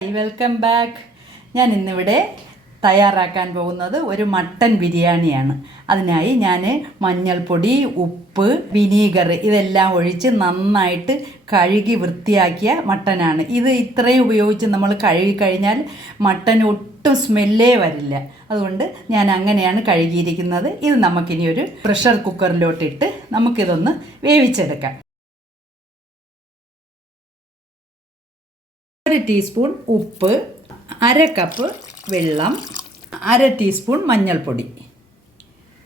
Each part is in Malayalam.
Welcome back. ഞാൻ ഇന്നിവിടെ തയ്യാറാക്കാൻ പോകുന്നത് ഒരു മട്ടൻ ബിരിയാണിയാണ്. അതിനായി ഞാൻ മഞ്ഞൾപ്പൊടി, ഉപ്പ്, വിനീഗർ ഇതെല്ലാം ഒഴിച്ച് നന്നായിട്ട് കഴുകി വൃത്തിയാക്കിയ മട്ടനാണ്. ഇത് ഇത്രയും ഉപയോഗിച്ച് നമ്മൾ കഴുകി കഴിഞ്ഞാൽ മട്ടൻ ഒട്ടും സ്മെല്ലേ വരില്ല. അതുകൊണ്ട് ഞാൻ അങ്ങനെയാണ് കഴുകിയിരിക്കുന്നത്. ഇത് നമുക്കിനി ഒരു പ്രഷർ കുക്കറിലോട്ടിട്ട് നമുക്കിതൊന്ന് വേവിച്ചെടുക്കാം. 1 ടീസ്പൂൺ ഉപ്പ്, 1/2 കപ്പ് വെള്ളം, 1/2 ടീസ്പൂൺ മഞ്ഞൾപ്പൊടി.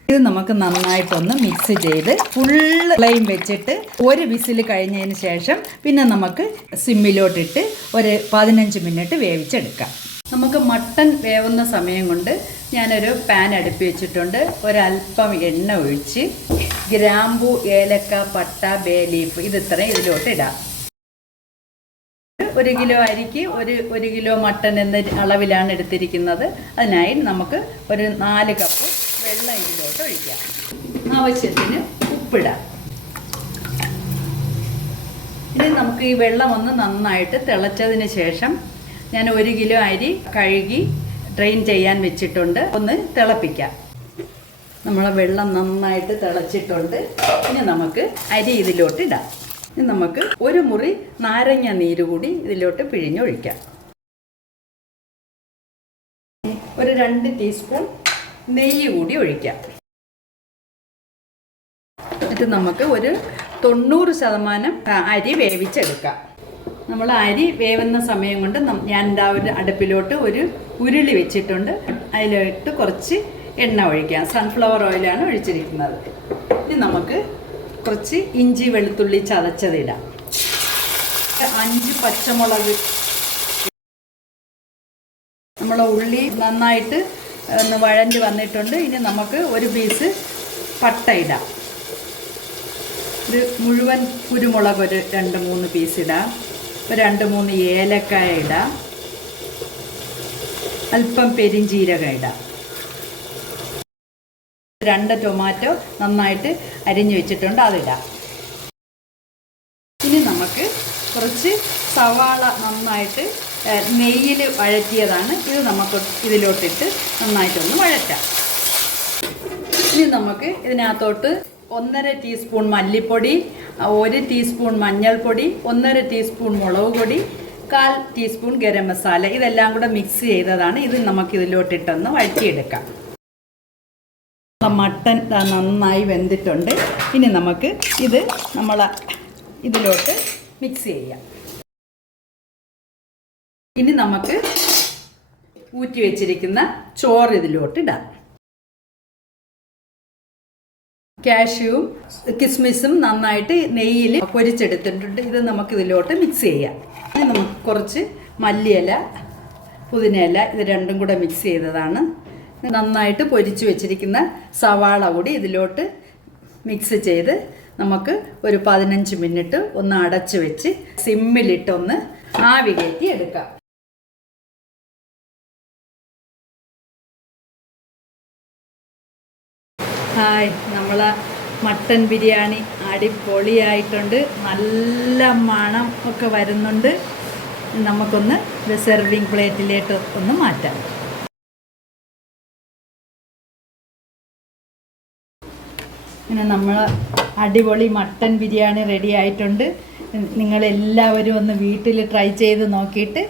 ഇത് നമുക്ക് നന്നായിട്ടൊന്ന് മിക്സ് ചെയ്ത് ഫുൾ ഫ്ലെയിം വെച്ചിട്ട് ഒരു വിസിൽ കഴിഞ്ഞതിന് ശേഷം പിന്നെ നമുക്ക് സിമ്മിലോട്ടിട്ട് ഒരു 15 മിനിറ്റ് വേവിച്ചെടുക്കാം. നമുക്ക് മട്ടൻ വേവുന്ന സമയം കൊണ്ട് ഞാനൊരു പാൻ അടുപ്പി വെച്ചിട്ടുണ്ട്. ഒരല്പം എണ്ണ ഒഴിച്ച് ഗ്രാമ്പു, ഏലക്ക, പട്ട, ബേ ലീഫ് ഇത് ഇത്രയും ഇതിലോട്ട് ഇടാം. 1 കിലോ അരിക്ക് ഒരു കിലോ മട്ടൻ എന്ന അളവിലാണ് എടുത്തിരിക്കുന്നത്. അതിനായി നമുക്ക് ഒരു 4 കപ്പ് വെള്ളം ഇതിലോട്ട് ഒഴിക്കാം. ആവശ്യത്തിന് ഉപ്പിടാം. ഇനി നമുക്ക് ഈ വെള്ളം ഒന്ന് നന്നായിട്ട് തിളച്ചതിന് ശേഷം ഞാൻ 1 കിലോ അരി കഴുകി ഡ്രെയിൻ ചെയ്യാൻ വെച്ചിട്ടുണ്ട്. ഒന്ന് തിളപ്പിക്കാം. നമ്മളെ വെള്ളം നന്നായിട്ട് തിളച്ചിട്ടുണ്ട്. ഇനി നമുക്ക് അരി ഇതിലോട്ട് ഇടാം. ഇനി നമുക്ക് ഒരു മുറി നാരങ്ങ നീര് കൂടി ഇതിലോട്ട് പിഴിഞ്ഞൊഴിക്കാം. ഒരു 2 ടീസ്പൂൺ നെയ്യ് കൂടി ഒഴിക്കാം. എന്നിട്ട് നമുക്ക് ഒരു 90% അരി വേവിച്ചെടുക്കാം. നമ്മൾ അരി വേവുന്ന സമയം കൊണ്ട് ഞാൻ ഒരു അടുപ്പിലോട്ട് ഒരു ഉരുളി വെച്ചിട്ടുണ്ട്. അതിലോട്ട് കുറച്ച് എണ്ണ ഒഴിക്കാം. സൺഫ്ലവർ ഓയിലാണ് ഒഴിച്ചിരിക്കുന്നത്. ഇനി നമുക്ക് കുറച്ച് ഇഞ്ചി വെളുത്തുള്ളി ചതച്ചതിടാം. 5 പച്ചമുളക്. നമ്മളെ ഉള്ളി നന്നായിട്ട് ഒന്ന് വഴഞ്ഞ് വന്നിട്ടുണ്ട്. ഇനി നമുക്ക് ഒരു പീസ് പട്ട ഇടാം. ഒരു മുഴുവൻ കുരുമുളക് ഒരു 2-3 പീസ് ഇടാം. ഒരു 2-3 ഏലക്കായ ഇടാം. അല്പം പെരിഞ്ചീരകം ഇടാം. 2 ടൊമാറ്റോ നന്നായിട്ട് അരിഞ്ഞു വെച്ചിട്ടുണ്ട്, അതിടാം. ഇനി നമുക്ക് കുറച്ച് സവാള നന്നായിട്ട് നെയ്യിൽ വഴറ്റിയതാണ്. ഇത് നമുക്ക് ഇതിലോട്ടിട്ട് നന്നായിട്ടൊന്ന് വഴറ്റാം. ഇനി നമുക്ക് ഇതിനകത്തോട്ട് 1/2 ടീസ്പൂൺ മല്ലിപ്പൊടി, 1 ടീസ്പൂൺ മഞ്ഞൾപ്പൊടി, 1/2 ടീസ്പൂൺ മുളക് പൊടി, 1/4 ടീസ്പൂൺ ഗരം മസാല ഇതെല്ലാം കൂടെ മിക്സ് ചെയ്തതാണ്. ഇത് നമുക്ക് ഇതിലോട്ടിട്ടൊന്ന് വഴറ്റിയെടുക്കാം. മട്ടൻ നന്നായി വെന്തിട്ടുണ്ട്. ഇനി നമുക്ക് ഇത് ഇതിലോട്ട് മിക്സ് ചെയ്യാം. ഇനി നമുക്ക് ഊറ്റി വെച്ചിരിക്കുന്ന ചോറ് ഇതിലോട്ട് ഇടാം. കാഷ്യൂവും കിസ്മിസും നന്നായിട്ട് നെയ്യിൽ പൊരിച്ചെടുത്തിട്ടുണ്ട്. ഇത് നമുക്ക് ഇതിലോട്ട് മിക്സ് ചെയ്യാം. ഇനി നമുക്ക് കുറച്ച് മല്ലിയില, പുതിനയില ഇത് രണ്ടും കൂടെ മിക്സ് ചെയ്തതാണ്. നന്നായിട്ട് പൊരിച്ചു വെച്ചിരിക്കുന്ന സവാള കൂടി ഇതിലോട്ട് മിക്സ് ചെയ്ത് നമുക്ക് ഒരു 15 മിനിറ്റ് ഒന്ന് അടച്ചു വെച്ച് സിമ്മിലിട്ടൊന്ന് ആവി കയറ്റി എടുക്കാം. ഹായ്, നമ്മളെ മട്ടൻ ബിരിയാണി അടിപൊളിയായിട്ടുണ്ട്. നല്ല മണം ഒക്കെ വരുന്നുണ്ട്. നമുക്കൊന്ന് സെർവിങ് പ്ലേറ്റിലേക്ക് ഒന്ന് മാറ്റാം. ഇങ്ങനെ നമ്മൾ അടിപൊളി മട്ടൻ ബിരിയാണി റെഡി ആയിട്ടുണ്ട്. നിങ്ങളെല്ലാവരും ഒന്ന് വീട്ടിൽ ട്രൈ ചെയ്ത് നോക്കിയിട്ട്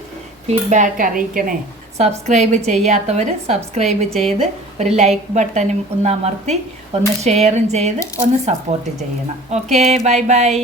ഫീഡ്ബാക്ക് അറിയിക്കണേ. സബ്സ്ക്രൈബ് ചെയ്യാത്തവർ സബ്സ്ക്രൈബ് ചെയ്ത് ഒരു ലൈക്ക് ബട്ടനും ഒന്ന് അമർത്തി ഒന്ന് ഷെയറും ചെയ്ത് ഒന്ന് സപ്പോർട്ട് ചെയ്യണം. Okay, bye bye.